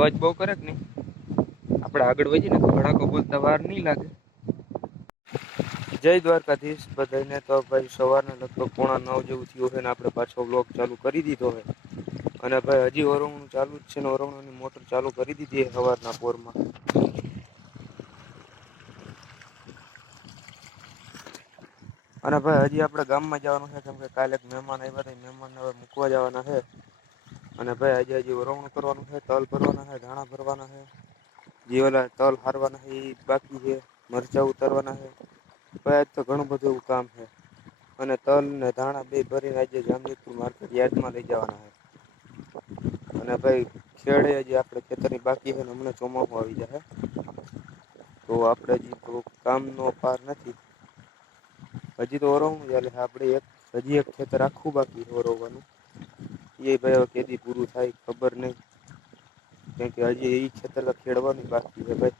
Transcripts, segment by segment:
અવાજ બહુ કરે કે નહીં? આપણે આગળ વધીએ ને ભડાકો બોલતા વાર નહીં લાગે. જય દ્વારકાધીશ બધાને. તો ભાઈ સવારના લગભગ 8:45 જેવું થયું છે ને આપણે પાછો વ્લોગ ચાલુ કરી દીધો છે. અને ભાઈ હજી ઓરવણું ચાલુ જ છે ને ઓરવણાની મોટર ચાલુ કરી દીધી સવારના પોરમાં. અને ભાઈ હજી આપણે ગામમાં જવાનું છે કેમ કે કાલે એક મહેમાન આવ્યા હતા. મહેમાનને હવે મૂકવા જવાના છે. અને ભાઈ આજે હજી ઓરવણું કરવાનું છે, તલ ભરવાના છે, ધાણા ભરવાના છે. જે ઓલા તલ હારવાના છે એ બાકી છે, મરચાં ઉતારવાના છે. ભાઈ આજ તો ઘણું બધું એવું કામ છે. અને તલ ને ધાણા બે ભરીને આજે જામજોધપુર માર્કેટ યાર્ડમાં લઈ જવાના છે. અને ભાઈ ખેડે હજી આપણે ખેતરની બાકી છે ને હમણાં ચોમાસું આવી જશે. તો આપણે હજી થોડુંક કામનો પાર નથી. હજી તો ઓરવનું ચાલે છે. આપણે હજી એક ખેતર આખું બાકી છે ઓરવવાનું. એ ભાઈ હવે કેદી પૂરું થાય ખબર નહીં. કેમ કે હજી એ ખેતર તો ખેડવાનું બાકી છે ભાઈ.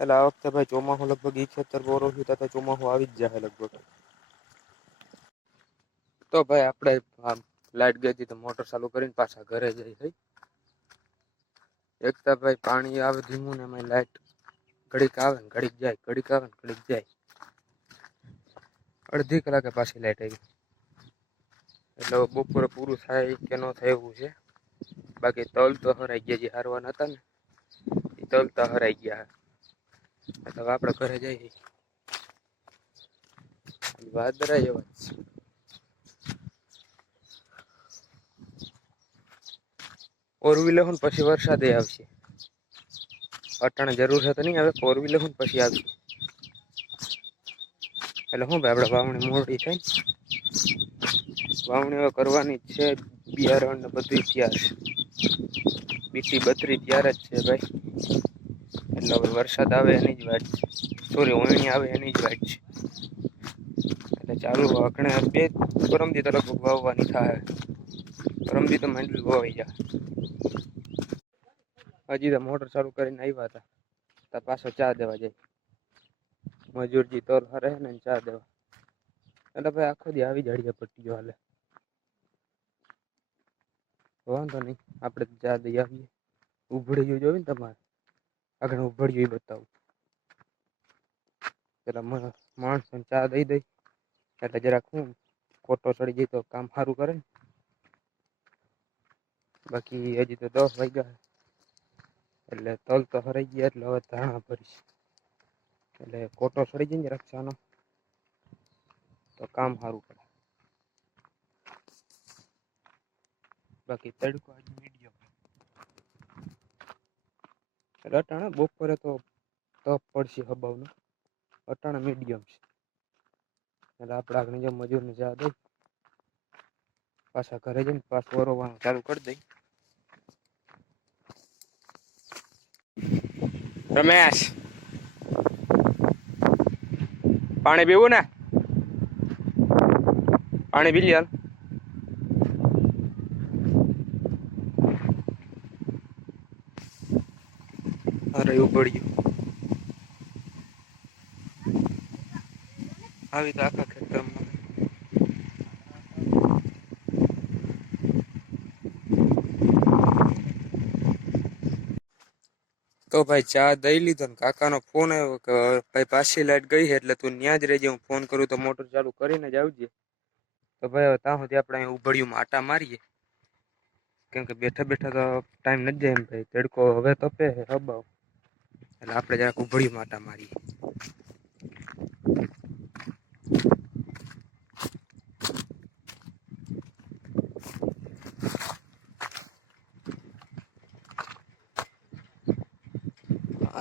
એટલે આ વખતે ભાઈ ચોમાસું લગભગ એ ખેતર ઓરવ્યું તો ચોમાસું આવી જ જશે લગભગ. તો ભાઈ આપણે લાઈટ ગઈ હતી તો મોટર ચાલુ કરીને પાછા ઘરે જઈ. એક તો ભાઈ પાણી આવે ધીમું ને એમાં લાઈટ ઘડીક આવે ને ઘડીક જાય, ઘડીક આવે ને ઘડીક જાય. અડધી કલાકે પાછી લાઈટ આવી. એટલે બપોરે પૂરું થાય કે ન થાય એવું છે. બાકી તલ તો હરાઈ ગયા. જે હારવાના હતા ને એ તલ તો હરાઈ ગયા. એટલે આપણે ઘરે જઈએ. વાદળા એવા જ છે. ઓરવી લેવું ને પછી વરસાદ આવશે. અટાણે જરૂર છે તો નહીં આવે. ઓરવી લેવું ને પછી આવશે. એટલે શું ભાઈ આપણે વાવણી મોડી થાય ને. વાવણી કરવાની જ છે. બિયારણ ને બધું તૈયાર છે. બીટી બત્રી તૈયાર જ છે ભાઈ. એટલે હવે વરસાદ આવે એની જ વાત છે. સોરી વરણી આવે એની જ વાત છે. એટલે ચાલુ આખણે બે પરમદી તો લગભગ વાવવાની થાય. પરમદી તો માંડવી વવાઈ જાય. હજી તો મોટર ચાલુ કરીને આવ્યા હતા. તો પાછો ચા દેવા જાય. મજૂરજી તલ હારે છે ને ચા દેવા. એટલે ભાઈ આખો દી આવી જાડીએ પટ્ટીઓ હાલે. વાંધો નહીં આપણે ચા દઈ આવીએ. ઉભડી જોઈ ને તમારે આગળ ઉભડિયું એ બતાવું. પેલા માણસોને ચા દઈ. એટલે જરાક હું ખોટો ચડી જાય તો કામ સારું કરે ને. બાકી હજી તો 10 વાગ્યા. એટલે તલ તો હરાઈ ગયા. એટલે હવે ધાણા ભરીશ. એટલે કોટો સડી જાય ને રક્ષાનો તો કામ સારું કરે. બાકી તડકો મીડિયમ. અટાણે બપોરે તો તપ પડશે હબાવનું. અટાણે મીડિયમ છે. એટલે આપણે આગળ જેમ મજૂરને ચા દઈ. પાછા ઘરે જઈને પાછું ઓરવવાનું ચાલુ કરી દઈ. રમેશ પાણી પીવું ને? પાણી પી લે હાલ. અરે ઉભડ્યું. આવી તો આખા ખેતરમાં. તો ભાઈ ચા દઈ લીધો ને કાકાનો ફોન આવ્યો કે ભાઈ પાછી લાઈટ ગઈ છે એટલે તું ન્યા જ રહેજે. હું ફોન કરું તો મોટર ચાલુ કરીને જ આવજે. તો ભાઈ હવે ત્યાં સુધી આપણે ઉભડિયું આટા મારીએ. કેમ કે બેઠા બેઠા તો ટાઈમ નથી જાય એમ ભાઈ. તડકો હવે તપે છે હબાવ. એટલે આપણે જરાક ઉભડિયું આટા મારીએ.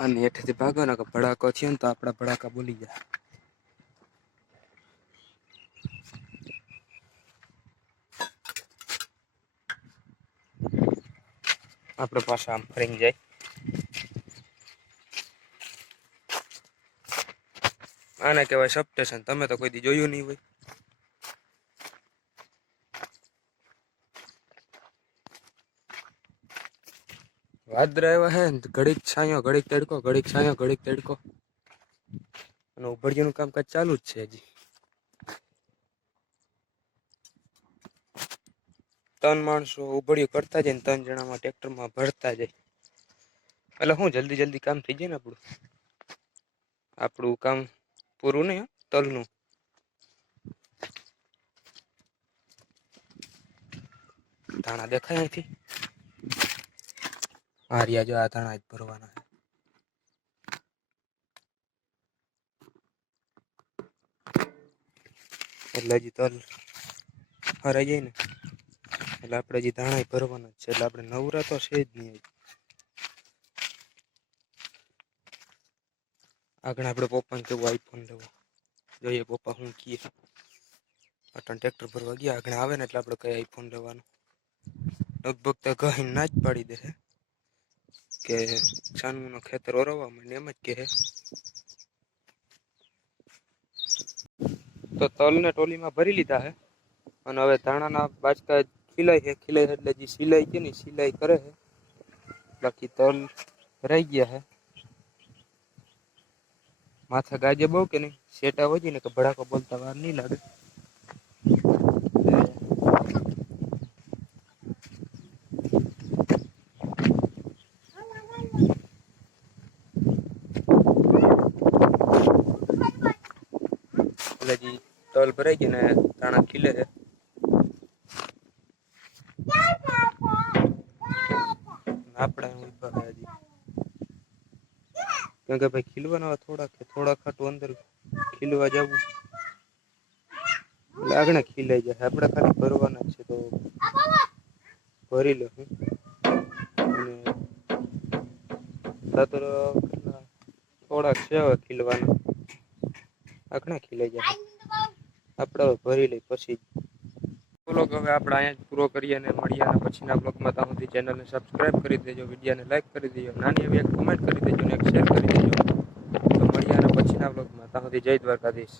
અને હેઠેથી ભાગો ને કે ભડાકો થયો ને તો આપણા ભડાકા બોલી જાય. આપણે પાછા આમ ફરીને જાય. આને કહેવાય સબસ્ટેશન. તમે તો કોઈ દી જોયું નહીં હોય. વાદળા એવા હે ને ઘડીક છાંયો ઘડીક તડકો ઘડીક છાંયો ઘડીક તડકો. અને ઉભડિયાનું કામકાજ ચાલુ જ છે હજી. 3 માણસો ઉભડિયું કરતા જાય ને 3 જણામાં ટ્રેક્ટરમાં ભરતા જાય. એટલે હું જલ્દી જલ્દી કામ થઈ જાય ને આપણું કામ પૂરું નહીં તલનું. ધાણા દેખાય અહીંથી? હારિયા જો આ ધાણા જ ભરવાના છે. એટલે હજી તલ હરાઈ જાય ને એટલે આપણે હજી ધાણા ભરવાના છે. એટલે આપણે નવરા તો છે જ નહીં. આગળ આપણે પપ્પાને કેવું આઈફોન લેવો જોઈએ. પપ્પા શું કીએ. અટણ ટ્રેક્ટર ભરવા ગયા આગળ આવે ને એટલે આપણે કઈ આઈફોન લેવાનું લગભગ તો કહીને ના જ પાડી દે કે છાનનું ખેતર ઓરવવા માંડે એમ જ કહે. તો તલને ટોલીમાં ભરી લીધા છે અને હવે ધાણાના બાચકા ખીલાય છે. ખીલાય એટલે જે સિલાઈ છે ને સિલાઈ કરે છે. બાકી તલ રહી ગયા છે. માથે ગાજે બહુ કે નહીં શેટા વજી ને કે ભડાકો બોલતા વાર નહીં લાગે. એટલે જે તલ ભરાઈ ગયા ને ધાણા ખીલે છે. આપણે હજી કેમ કે ભાઈ ખીલવાના થોડા ખાટું અંદર ખીલવા જવું એટલે આગળ ખીલાઈ જાય. આપણે ખાલી ભરવાના છે તો ભરી લે હું અને થોડાક છે હવે ખીલવાના આગળ ખીલાઈ જાય. આપણે હવે ભરી લઈ પછી બ્લોગ હવે આપણે અહીંયા જ પૂરો કરીએ અને મળીએ અને પછીના બ્લોગમાં ત્યાં સુધી ચેનલને સબસ્ક્રાઈબ કરી દેજો, વિડીયોને લાઈક કરી દેજો, નાની એવી એક કમેન્ટ કરી દેજો અને એક શેર કરી દેજો. તો મળીએ અને પછીના બ્લોગમાં ત્યાં સુધી જય દ્વારકાધીશ.